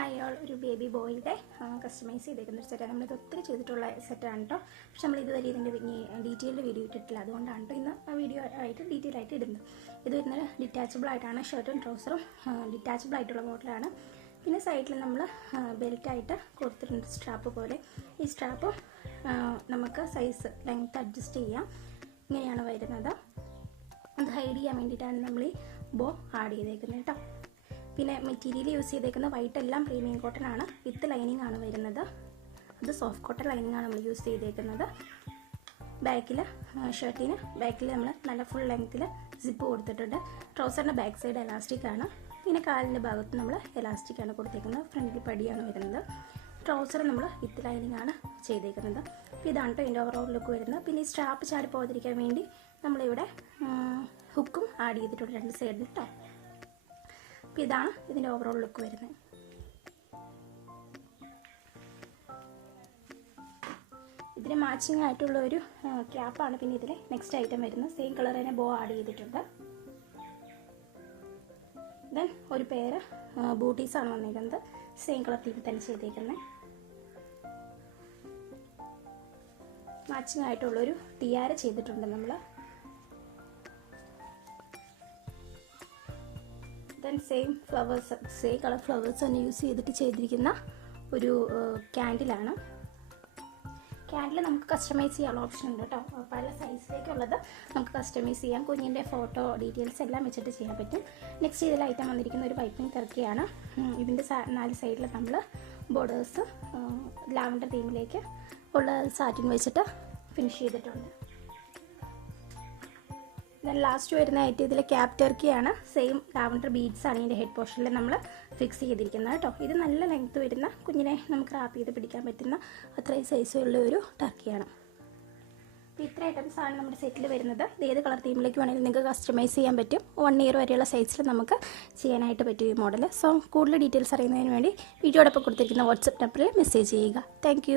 Hi all, ഒരു baby ബോയുടെ customise ചെയ്തേക്കുന്ന ഒരു സെറ്റാണ്. നമ്മളിത് ഒത്തിരി ചെയ്തിട്ടുള്ള സെറ്റാണ് കേട്ടോ. പക്ഷെ നമ്മൾ ഇതുവരെ ഇതിൻ്റെ ഡീറ്റെയിൽഡ് വീഡിയോ ഇട്ടിട്ടില്ല. അതുകൊണ്ടാണ് കേട്ടോ ഇന്ന് ആ വീഡിയോ ആയിട്ട് ഡീറ്റെയിൽ ആയിട്ട് ഇടുന്നത്. ഇത് വരുന്നത് ഡിറ്റാച്ചബിൾ ആയിട്ടാണ്. ഷർട്ടും ട്രൗസറും ഡിറ്റാച്ചബിൾ ആയിട്ടുള്ള മോഡലാണ്. പിന്നെ സൈഡിൽ നമ്മൾ ബെൽറ്റായിട്ട് കൊടുത്തിട്ടുണ്ട്, സ്ട്രാപ്പ് പോലെ. ഈ സ്ട്രാപ്പ് നമുക്ക് സൈസ് ലെങ്ത് അഡ്ജസ്റ്റ് ചെയ്യാം. ഇങ്ങനെയാണ് വരുന്നത്. അത് ഹൈഡ് ചെയ്യാൻ വേണ്ടിയിട്ടാണ് നമ്മൾ ഈ ബോ ആഡ് ചെയ്തേക്കുന്നത് കേട്ടോ. പിന്നെ മെറ്റീരിയൽ യൂസ് ചെയ്തേക്കുന്ന വൈറ്റ് എല്ലാം പ്രീമിയം കോട്ടൺ ആണ്. വിത്ത് ലൈനിങ് ആണ് വരുന്നത്. അത് സോഫ്റ്റ് കോട്ടൺ ലൈനിങ് ആണ് നമ്മൾ യൂസ് ചെയ്തേക്കുന്നത്. ബാക്കിൽ ഷർട്ടിന് ബാക്കിൽ നമ്മൾ നല്ല ഫുൾ ലെങ്ത്തിൽ സിപ്പ് കൊടുത്തിട്ടുണ്ട്. ട്രൗസറിൻ്റെ ബാക്ക് സൈഡ് എലാസ്റ്റിക് ആണ്. പിന്നെ കാലിൻ്റെ ഭാഗത്ത് നമ്മൾ എലാസ്റ്റിക് ആണ് കൊടുത്തേക്കുന്നത്. ഫ്രണ്ടിൽ പടിയാണ് വരുന്നത്. ട്രൗസർ നമ്മൾ വിത്ത് ലൈനിങ് ആണ് ചെയ്തേക്കുന്നത്. അപ്പോൾ ഇതാണ് കേട്ടോ ഇതിൻ്റെ ഓവറോൾ ലുക്ക് വരുന്നത്. പിന്നെ ഈ സ്ട്രാപ്പ് ചാടി പോകാതിരിക്കാൻ വേണ്ടി നമ്മളിവിടെ ഹുക്കും ആഡ് ചെയ്തിട്ടുണ്ട് രണ്ട് സൈഡിൽ കേട്ടോ. അപ്പോൾ ഇതാണ് ഇതിൻ്റെ ഓവറോൾ ലുക്ക് വരുന്നത്. ഇതിന് മാച്ചിങ് ആയിട്ടുള്ള ഒരു ക്യാപ്പാണ് പിന്നെ ഇതിൽ നെക്സ്റ്റ് ഐറ്റം വരുന്നത്. സെയിം കളർ തന്നെ ബോ ആഡ് ചെയ്തിട്ടുണ്ട്. ദെൻ ഒരു പെയർ ബൂട്ടീസാണ് വന്നിരിക്കുന്നത്. സെയിം കളർ തീം തന്നെ ചെയ്തേക്കുന്നത്. മാച്ചിങ് ആയിട്ടുള്ളൊരു ടിയാര ചെയ്തിട്ടുണ്ട് നമ്മൾ. Then same flowers, same colour flowers തന്നെ യൂസ് ചെയ്തിട്ട് ചെയ്തിരിക്കുന്ന ഒരു ക്യാൻഡിലാണ്. ക്യാൻഡിൽ നമുക്ക് കസ്റ്റമൈസ് ചെയ്യാനുള്ള ഓപ്ഷൻ ഉണ്ട് കേട്ടോ. പല സൈസിലേക്കുള്ളത് നമുക്ക് കസ്റ്റമൈസ് ചെയ്യാം. കുഞ്ഞിൻ്റെ ഫോട്ടോ ഡീറ്റെയിൽസ് എല്ലാം വെച്ചിട്ട് ചെയ്യാൻ പറ്റും. നെക്സ്റ്റ് ഇതിൽ ഐറ്റം വന്നിരിക്കുന്ന ഒരു പൈപ്പിംഗ് ടർക്കിയാണ്. ഇതിൻ്റെ 4 സൈഡിൽ നമ്മൾ ബോർഡേഴ്സ് ലാവൻഡർ തീമിലേക്ക് ഉള്ള സാറ്റിൻ വെച്ചിട്ട് ഫിനിഷ് ചെയ്തിട്ടുണ്ട്. ദെൻ ലാസ്റ്റ് വരുന്ന ഐറ്റം ഇതിൽ ക്യാപ് ടർക്കിയാണ്. സെയിം ലാവൻഡർ ബീഡ്സ് ആണ് ഇതിൻ്റെ ഹെഡ് പോർഷനിൽ നമ്മൾ ഫിക്സ് ചെയ്തിരിക്കുന്നത് കേട്ടോ. ഇത് നല്ല ലെങ്ത് വരുന്ന കുഞ്ഞിനെ നമുക്ക് റാപ്പ് ചെയ്ത് പിടിക്കാൻ പറ്റുന്ന അത്രയും സൈസുള്ള ഒരു ടർക്കിയാണ്. അപ്പോൾ ഇത്ര ഐറ്റംസ് ആണ് നമ്മുടെ സെറ്റിൽ വരുന്നത്. ഇത് ഏത് കളർ തീമിലേക്ക് വേണമെങ്കിലും നിങ്ങൾക്ക് കസ്റ്റമൈസ് ചെയ്യാൻ പറ്റും. 1 ഇയർ വരെയുള്ള സൈസിൽ നമുക്ക് ചെയ്യാനായിട്ട് പറ്റും ഈ മോഡൽ. സോ കൂടുതൽ ഡീറ്റെയിൽസ് അറിയുന്നതിന് വേണ്ടി വീഡിയോടൊപ്പം കൊടുത്തിരിക്കുന്ന വാട്സപ്പ് നമ്പറിൽ മെസ്സേജ് ചെയ്യുക. താങ്ക്